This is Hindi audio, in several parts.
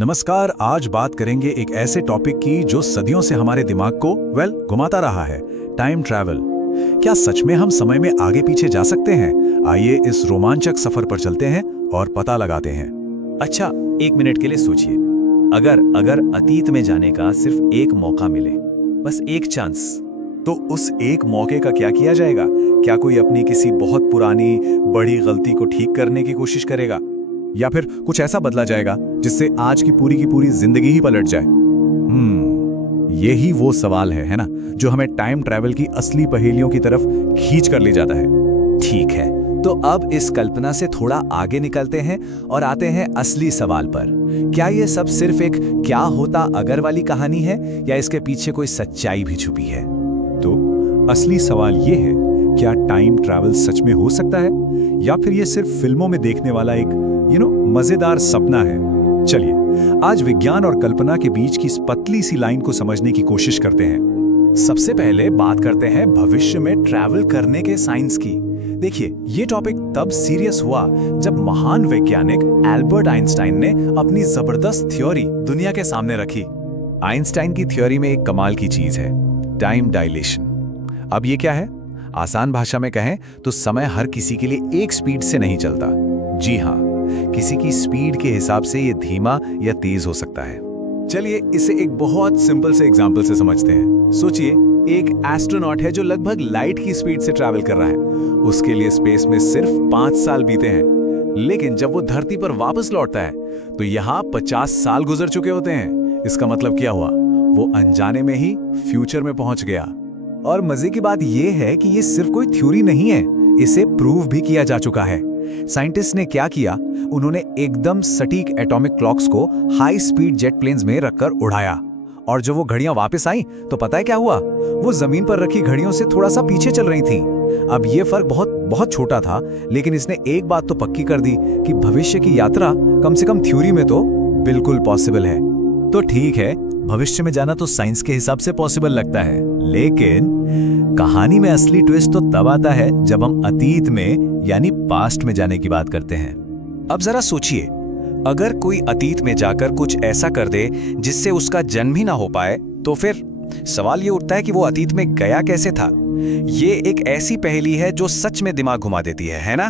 नमस्कार। आज बात करेंगे एक ऐसे टॉपिक की जो सदियों से हमारे दिमाग को घुमाता रहा है, टाइम ट्रैवल। क्या सच में हम समय में आगे पीछे जा सकते हैं? आइए इस रोमांचक सफर पर चलते हैं और पता लगाते हैं। अच्छा, एक मिनट के लिए सोचिए। अगर अतीत में जाने का सिर्फ एक मौका मिले, बस एक चांस, तो उस एक मौके का क्या किया जाएगा? क्या कोई अपनी किसी बहुत पुरानी बड़ी गलती को ठीक करने की कोशिश करेगा, या फिर कुछ ऐसा बदला जाएगा जिससे आज की पूरी जिंदगी ही पलट जाए? यही वो सवाल है ना, जो हमें टाइम ट्रैवल की असली पहेलियों की तरफ खींच कर ले जाता है। ठीक है, तो अब इस कल्पना से थोड़ा आगे निकलते हैं और आते हैं असली सवाल पर। क्या ये सब सिर्फ एक क्या होता अगर वाली कहानी है, या इसके पीछे कोई सच्चाई भी छुपी है? तो असली सवाल ये है, क्या टाइम ट्रैवल सच में हो सकता है, या फिर ये सिर्फ फिल्मों में देखने वाला एक मजेदार सपना है? चलिए आज विज्ञान और कल्पना के बीच की इस पतली सी लाइन को समझने की कोशिश करते हैं। सबसे पहले बात करते हैं भविष्य में ट्रैवल करने के साइंस की। देखिए, ये टॉपिक तब सीरियस हुआ जब महान वैज्ञानिक एल्बर्ट आइंस्टाइन ने अपनी जबरदस्त थ्योरी दुनिया के सामने रखी। आइंस्टाइन की थ्योरी में एक कमाल की चीज है, टाइम डायलेशन। अब ये क्या है? आसान भाषा में कहें तो समय हर किसी के लिए एक स्पीड से नहीं चलता। जी हाँ, किसी की स्पीड के हिसाब से ये धीमा या तेज हो सकता है। चलिए इसे एक बहुत सिंपल से एग्जांपल से समझते हैं। सोचिए, एक एस्ट्रोनॉट है जो लगभग लाइट की स्पीड से ट्रैवल कर रहा है। उसके लिए स्पेस में सिर्फ 5 साल बीते हैं, लेकिन जब वो धरती पर वापस लौटता है तो यहाँ 50 साल गुजर चुके होते हैं। इसका मतलब क्या हुआ? वो अनजाने में ही फ्यूचर में पहुंच गया। और मजे की बात यह है कि ये सिर्फ कोई थ्योरी नहीं है, इसे प्रूव भी किया जा चुका है। साइंटिस्ट ने क्या किया, उन्होंने एकदम सटीक एटॉमिक क्लॉक्स को हाई स्पीड जेट प्लेन्स में रखकर उड़ाया, और जब वो घड़ियां वापस आईं तो पता है क्या हुआ? वो जमीन पर रखी घड़ियों से थोड़ा सा पीछे चल रही थीं। अब ये फर्क बहुत छोटा था, लेकिन इसने एक बात तो पक्की कर दी कि भविष्य की यात्रा कम से कम थ्योरी में तो बिल्कुल पॉसिबल है। तो ठीक है, भविष्य में जाना तो साइंस के हिसाब से पॉसिबल लगता है, लेकिन कहानी में असली ट्विस्ट तो तब आता है जब हम अतीत में यानी पास्ट में जाने की बात करते हैं। अब जरा सोचिए, अगर कोई अतीत में जाकर कुछ ऐसा कर दे जिससे उसका जन्म ही ना हो पाए, तो फिर सवाल ये उठता है कि वो अतीत में गया कैसे था। ये एक ऐसी पहेली है जो सच में दिमाग घुमा देती है ना?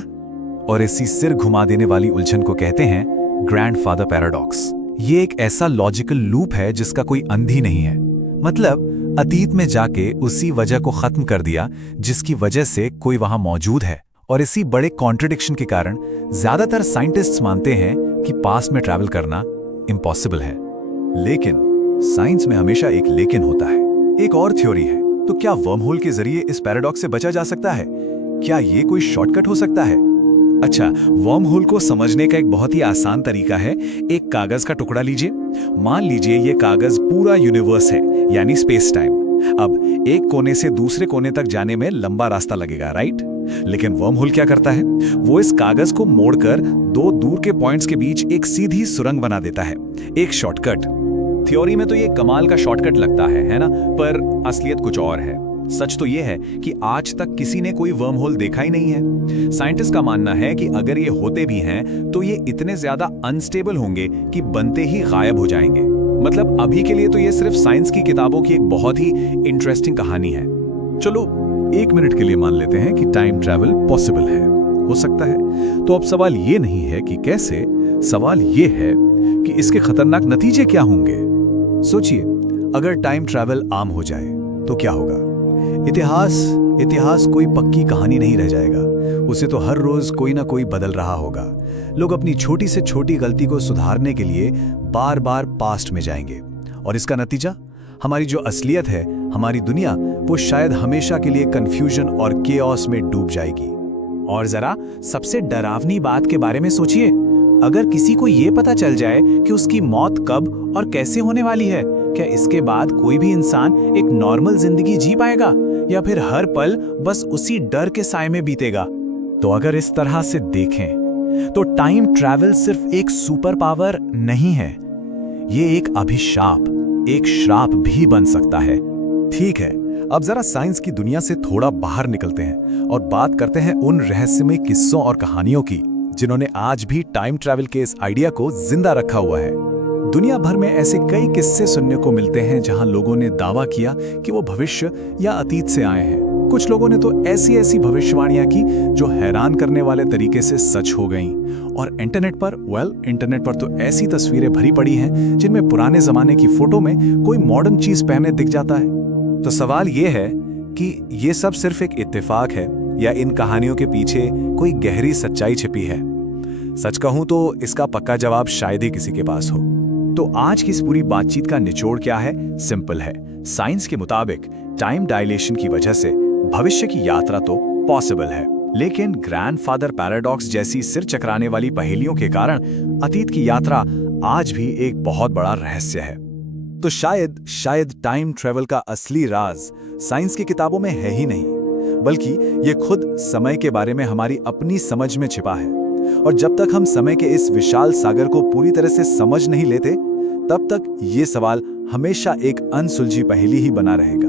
और इसी सिर घुमा देने वाली उलझन को कहते हैं ग्रैंडफादर पैराडॉक्स। ये एक ऐसा लॉजिकल लूप है जिसका कोई अंत ही नहीं है। मतलब अतीत में जाके उसी वजह को खत्म कर दिया जिसकी वजह से कोई वहां मौजूद है। और इसी बड़े कॉन्ट्रडिक्शन के कारण ज्यादातर साइंटिस्ट्स मानते हैं कि पास्ट में ट्रैवल करना इम्पॉसिबल है। लेकिन साइंस में हमेशा एक लेकिन होता है। एक और थ्योरी है, तो क्या वर्महोल के जरिए इस पैराडॉक्स से बचा जा सकता है? क्या ये कोई शॉर्टकट हो सकता है? अच्छा, वर्महोल को समझने का एक बहुत ही आसान तरीका है। एक कागज का टुकड़ा लीजिए। मान लीजिए ये कागज पूरा यूनिवर्स है, यानी स्पेस टाइम। अब एक कोने से दूसरे कोने तक जाने में लंबा रास्ता लगेगा, राइट? लेकिन वर्महोल क्या करता है? वो इस कागज को मोड़कर 2 दूर के पॉइंट्स के बीच एक सीधी सुरंग बना देता है, एक शॉर्टकट। थ्योरी में तो ये कमाल का शॉर्टकट लगता है ना? पर असलियत कुछ और है। सच तो ये है कि आज तक किसी ने कोई वर्महोल देखा ही नहीं है। साइंटिस्ट का मानना है कि अगर ये होते भी हैं तो ये इतने ज्यादा अनस्टेबल होंगे कि बनते ही गायब हो जाएंगे। मतलब अभी के लिए तो ये सिर्फ साइंस की किताबों की एक बहुत ही इंटरेस्टिंग कहानी है। चलो 1 मिनट के लिए मान लेते हैं कि टाइम ट्रैवल पॉसिबल है, हो सकता है। तो अब सवाल ये नहीं है कि कैसे, सवाल ये है कि इसके खतरनाक नतीजे क्या होंगे। सोचिए, अगर टाइम ट्रैवल आम हो जाए तो क्या होगा? इतिहास कोई पक्की कहानी नहीं रह जाएगा। उसे तो हर रोज कोई ना कोई बदल रहा होगा। लोग अपनी छोटी से छोटी गलती को सुधारने के लिए बार बार पास्ट में जाएंगे, और इसका नतीजा हमारी जो असलियत है, हमारी दुनिया, वो शायद हमेशा के लिए कंफ्यूजन और केओस में डूब जाएगी। और जरा सबसे डरावनी बात के बारे में सोचिए, अगर किसी को ये पता चल जाए कि उसकी मौत कब और कैसे होने वाली है, क्या इसके बाद कोई भी इंसान एक नॉर्मल जिंदगी जी पाएगा, या फिर हर पल बस उसी डर के साए में बीतेगा? तो अगर इस तरह से देखें तो टाइम ट्रैवल सिर्फ एक सुपर पावर नहीं है, ये एक अभिशाप, एक श्राप भी बन सकता है। ठीक है, अब जरा साइंस की दुनिया से थोड़ा बाहर निकलते हैं और बात करते हैं उन रहस्यमय किस्सों और कहानियों की जिन्होंने आज भी टाइम ट्रैवल के इस आइडिया को जिंदा रखा हुआ है। दुनिया भर में ऐसे कई किस्से सुनने को मिलते हैं जहां लोगों ने दावा किया कि वो भविष्य या अतीत से आए हैं। कुछ लोगों ने तो ऐसी ऐसी भविष्यवाणियां की जो हैरान करने वाले तरीके से सच हो गईं। और इंटरनेट पर तो ऐसी तस्वीरें भरी पड़ी हैं जिनमें पुराने जमाने की फोटो में कोई मॉडर्न चीज पहने दिख जाता है। तो सवाल ये है कि ये सब सिर्फ एक इत्तेफाक है या इन कहानियों के पीछे कोई गहरी सच्चाई छिपी है? सच कहूं तो इसका पक्का जवाब शायद ही किसी के पास हो। तो आज की इस पूरी बातचीत का निचोड़ क्या है? सिंपल है। साइंस के मुताबिक टाइम डायलेशन की वजह से भविष्य की यात्रा तो पॉसिबल है, लेकिन ग्रैंडफादर पैराडॉक्स जैसी सिर चकराने वाली पहेलियों के कारण अतीत की यात्रा आज भी एक बहुत बड़ा रहस्य है। तो शायद टाइम ट्रेवल का असली राज साइंस की किताबों में है ही नहीं, बल्कि ये खुद समय के बारे में हमारी अपनी समझ में छिपा है। और जब तक हम समय के इस विशाल सागर को पूरी तरह से समझ नहीं लेते, तब तक ये सवाल हमेशा एक अनसुलझी पहेली ही बना रहेगा।